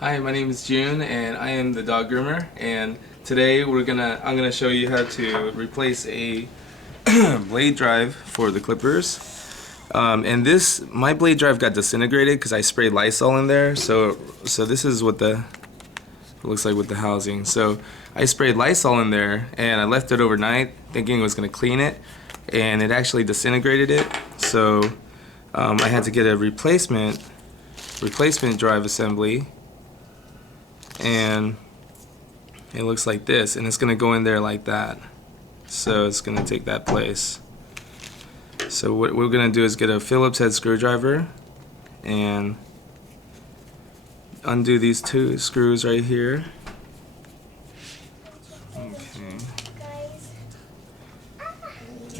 Hi, my name is June and I am the dog groomer, and today I'm gonna show you how to replace a blade drive for the clippers. And my blade drive got disintegrated because I sprayed Lysol in there, so this is what it looks like with the housing. So I sprayed Lysol in there and I left it overnight thinking it was gonna clean it, and it actually disintegrated it. So I had to get a replacement drive assembly, and it looks like this, and it's gonna go in there like that. So it's gonna take that place. So what we're gonna do is get a Phillips head screwdriver and undo these two screws right here.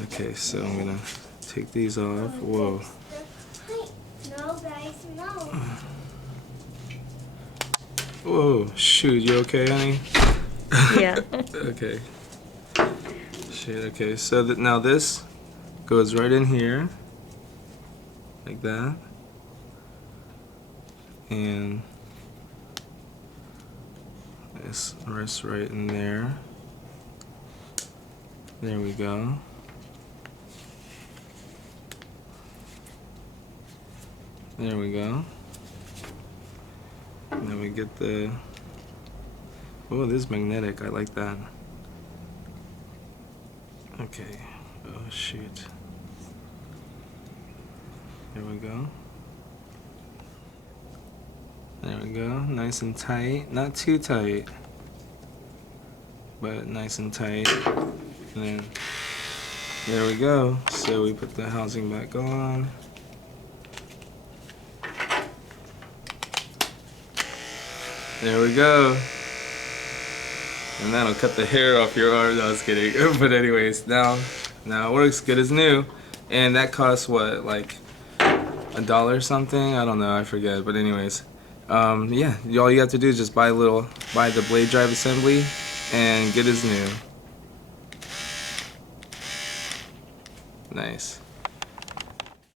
Okay, so I'm gonna take these off. Whoa. No, guys, no. Whoa, shoot, you okay, honey? Yeah. Okay. Shit, okay, so now this goes right in here, like that. And this rests right in there. There we go. There we go. And then we get the, oh, this is magnetic, I like that. Okay, oh shoot. There we go. There we go, nice and tight, not too tight, but nice and tight. And then, there we go. So we put the housing back on. There we go. And that'll cut the hair off your arm. No, I was kidding. But anyways, now it works good as new. And that costs what, like $1 something? I don't know, I forget. But anyways, yeah, all you have to do is just buy the blade drive assembly and get as new. Nice.